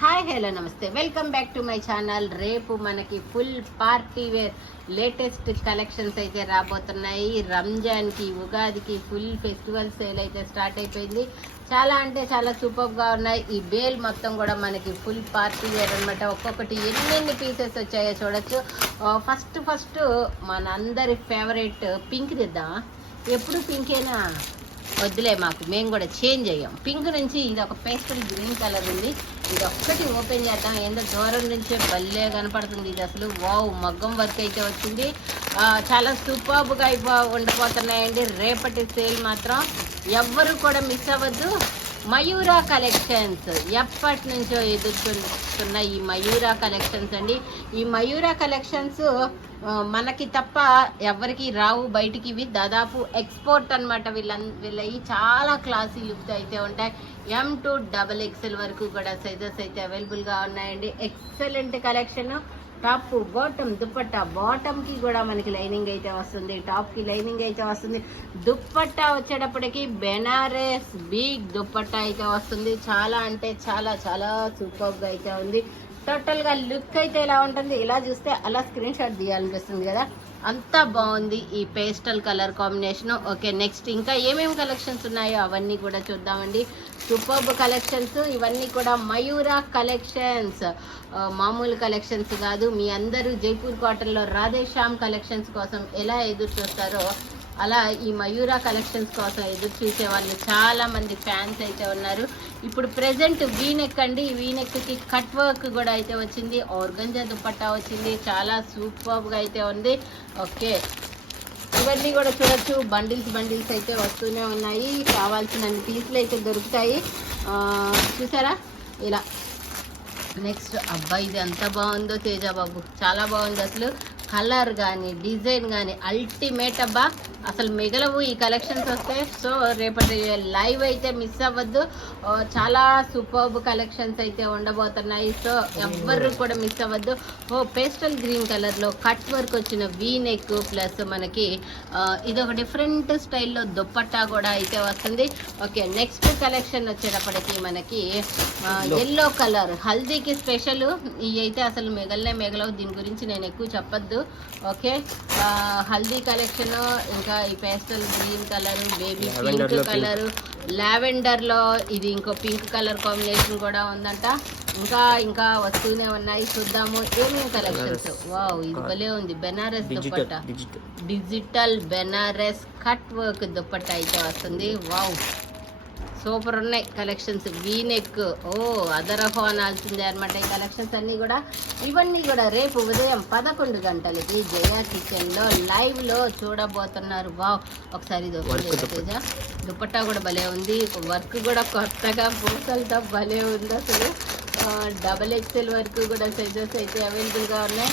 Hi hello namaste welcome back to my channel. రేపు మనకి full party wear latest collections అయితే రాబోతున్నాయి. రంజాన్కి ఉగాదికి ఫుల్ ఫెస్టివల్ సేల్ అయితే స్టార్ట్ అయిపోయింది. చాలా అంటే చాలా సూపర్గా ఉన్నాయి. ఈ బేల్ మొత్తం కూడా మనకి ఫుల్ పార్టీ వేర్ అనమాట. ఒక్కొక్కటి ఎన్ని పీసెస్ వచ్చాయో చూడొచ్చు. ఫస్ట్ మన అందరి ఫేవరెట్ పింక్ తెద్దామా? ఎప్పుడు పింకేనా? వద్దులే, మేము కూడా చేంజ్ అయ్యాం. పింక్ నుంచి ఇది ఒక పేస్టల్ గ్రీన్ కలర్ ఉంది. ఇది ఒక్కటి ఓపెన్ చేద్దాం. ఏందో దూరం నుంచే భలే కనపడుతుంది. ఇది అసలు వావ్, మగ్గం వర్క్ అయితే వచ్చింది. చాలా సూపర్గా ఉండబోతున్నాయండి రేపటి సేల్ మాత్రం. ఎవ్వరు కూడా మిస్ అవ్వద్దు. మయూరా కలెక్షన్స్ ఎప్పటి నుంచో ఎదుర్కొంటున్న ఈ మయూరా కలెక్షన్స్ అండి. ఈ మయూరా కలెక్షన్స్ మనకి తప్ప ఎవరికి రావు బయటికి. ఇవి దాదాపు ఎక్స్పోర్ట్ అనమాట. వీళ్ళవి చాలా క్లాసీ లుక్ అయితే ఉంటాయి. M to XXL వరకు కూడా సైజెస్ అయితే అవైలబుల్గా ఉన్నాయండి. Excellent collection. Top bottom dupatta, బాటమ్కి కూడా మనకి లైనింగ్ అయితే వస్తుంది, టాప్కి లైనింగ్ అయితే వస్తుంది. దుప్పట్టా వచ్చేటప్పటికి బెనారస్ బిగ్ దుప్పట్టా అయితే వస్తుంది. చాలా అంటే చాలా చాలా సూపర్గా అయితే ఉంది. టోటల్గా లుక్ అయితే ఎలా ఉంటుంది, ఇలా చూస్తే అలా స్క్రీన్ షాట్ తీయాలనిపిస్తుంది కదా, అంతా బాగుంది ఈ pastel colour combination. Okay, next ఇంకా ఏమేమి కలెక్షన్స్ ఉన్నాయో అవన్నీ కూడా చూద్దామండి. సూపర్బ్ కలెక్షన్స్ ఇవన్నీ కూడా మయూరా కలెక్షన్స్. మామూలు కలెక్షన్స్ కాదు. మీ అందరూ జైపూర్ కాటన్లో రాధేశ్యామ్ కలెక్షన్స్ కోసం ఎలా ఎదురు చూస్తారో అలా ఈ మయూరా కలెక్షన్స్ కోసం ఎదురు చూసే వాళ్ళు చాలా మంది ఫ్యాన్స్ అయితే ఉన్నారు. ఇప్పుడు ప్రెజెంట్ వీనెక్ అండి. వీనెక్కి కట్ వర్క్ కూడా అయితే వచ్చింది. ఆర్గంజా దుపట్టా వచ్చింది. చాలా సూపర్గా అయితే ఉంది. ఓకే, ఇవన్నీ కూడా చూడొచ్చు. బండిల్స్ అయితే వస్తూనే ఉన్నాయి. కావాల్సిన పీసులు అయితే దొరుకుతాయి. చూసారా ఇలా. నెక్స్ట్ అబ్బాయి ఇది ఎంత బాగుందో తేజ బాబు, చాలా బాగుంది అసలు. కలర్ కానీ డిజైన్ కానీ అల్టిమేట్ అబ్బా. అసలు మిగలవు ఈ కలెక్షన్స్ వస్తే. సో రేపటి లైవ్ అయితే మిస్ అవ్వద్దు. చాలా సూపర్బ్ కలెక్షన్స్ అయితే ఉండబోతున్నాయి. సో ఎవ్వరు కూడా మిస్ అవ్వద్దు. పేస్టల్ గ్రీన్ కలర్లో కట్ వర్క్ వచ్చిన వీ నెక్ ప్లస్ మనకి ఇది ఒక డిఫరెంట్ స్టైల్లో దుప్పట్టా కూడా అయితే వస్తుంది. ఓకే, నెక్స్ట్ కలెక్షన్ వచ్చేటప్పటికి మనకి ఎల్లో కలర్ హల్దీకి స్పెషల్. ఇవి అయితే అసలు మిగలవు. దీని గురించి నేను ఎక్కువ చెప్పొద్దు. ఓకే, హల్దీ కలెక్షన్, ఇంకా ఈ pastel green colour, baby pink colour, లావెండర్లో ఇది ఇంకో పింక్ కలర్ కాంబినేషన్ కూడా ఉందంట. ఇంకా వస్తూనే ఉన్నాయి. చూద్దాము ఏమేమి కలెక్షన్స్. వావ్, ఇది భలే ఉంది. Banaras dupatta, digital Banaras cut work dupatta అయితే వస్తుంది. వావ్, సూపర్ ఉన్నాయి కలెక్షన్స్. వీనెక్ అదరహో అనాల్సిందే అనమాట ఈ కలెక్షన్స్ అన్నీ కూడా. ఇవన్నీ కూడా రేపు ఉదయం 11 గంటలకి జయా కిచెన్లో లైవ్లో చూడబోతున్నారు. వావ్, ఒకసారి తేజ దుపట్టా కూడా భలే ఉంది. వర్క్ కూడా కొత్తగా పూసలతో భలే ఉంది అసలు. XXL వరకు కూడా సైజెస్ అయితే అవైలబుల్గా ఉన్నాయి.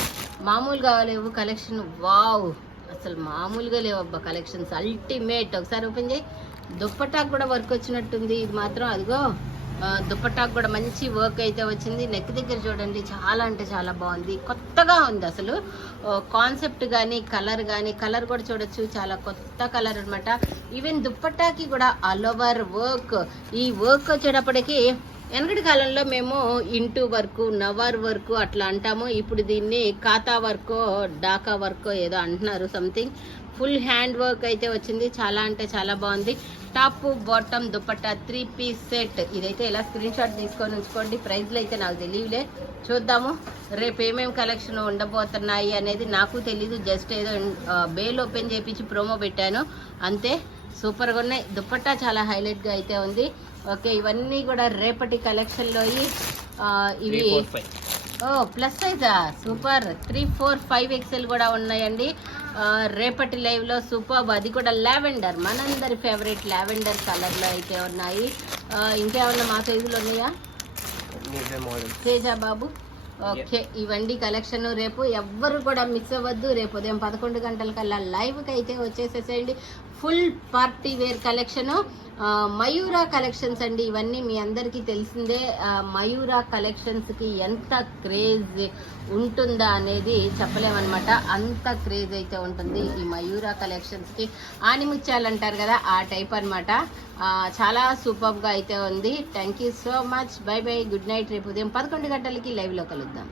మామూలుగా లేవు కలెక్షన్. వావ్, అసలు మామూలుగా లేవు అబ్బా కలెక్షన్స్. అల్టిమేట్. ఒకసారి ఓపెన్ చేయి. దుప్పటాకు కూడా వర్క్ వచ్చినట్టుంది. ఇది మాత్రం అదిగో దుప్పటాకు కూడా మంచి వర్క్ అయితే వచ్చింది. నెక్ దగ్గర చూడండి, చాలా అంటే చాలా బాగుంది. కొత్తగా ఉంది అసలు. కాన్సెప్ట్ కానీ కలర్ కూడా చూడొచ్చు, చాలా కొత్త కలర్ అనమాట. ఈవెన్ దుప్పటాకి కూడా ఆల్ ఓవర్ వర్క్. ఈ వర్క్ వచ్చేటప్పటికి వెనకటి కాలంలో మేము ఇంటూ వర్క్, నవార్ వర్క్ అట్లా అంటాము. ఇప్పుడు దీన్ని కాతా వర్కో డాకా వర్కో ఏదో అంటున్నారు సంథింగ్. ఫుల్ హ్యాండ్ వర్క్ అయితే వచ్చింది. చాలా అంటే చాలా బాగుంది. Top bottom dupatta 3 piece set. ఇదైతే ఇలా స్క్రీన్ షాట్ తీసుకొని ఉంచుకోండి. ప్రైస్లు అయితే నాకు తెలియలే. చూద్దాము రేపు ఏమేమి కలెక్షన్ ఉండబోతున్నాయి అనేది నాకు తెలీదు. జస్ట్ ఏదో బేల్ ఓపెన్ చేయించి ప్రోమో పెట్టాను అంతే. సూపర్గా ఉన్నాయి. దుపట్టా చాలా హైలైట్గా అయితే ఉంది. ఓకే, ఇవన్నీ కూడా రేపటి కలెక్షన్లో ఇవి ప్లస్ సైజా. సూపర్. 3, 4, 5 XL కూడా ఉన్నాయండి రేపటి లైవ్లో. సూపర్. అది కూడా లావెండర్, మనందరి ఫేవరెట్ లావెండర్ కలర్లో అయితే ఉన్నాయి. ఇంకేమన్నా మా సైజులు ఉన్నాయా తేజ బాబు? ఓకే, ఇవండి కలెక్షన్. రేపు ఎవ్వరు కూడా మిస్ అవ్వద్దు. రేపు ఉదయం 11 గంటలకల్లా లైవ్కి అయితే వచ్చేసేసేయండి. Full party wear collection. Mayura collections అండి ఇవన్నీ, మీ అందరికీ తెలిసిందే. మయూరా కలెక్షన్స్కి ఎంత క్రేజ్ ఉంటుందా అనేది చెప్పలేమన్నమాట, అంత క్రేజ్ అయితే ఉంటుంది ఈ మయూరా కలెక్షన్స్కి. ఆనిముత్యాలు అంటారు కదా, ఆ టైప్ అనమాట. చాలా సూపర్గా అయితే ఉంది. Thank you so much. By by, good night. రేపు ఉదయం 11 గంటలకి లైవ్లో కలుద్దాం.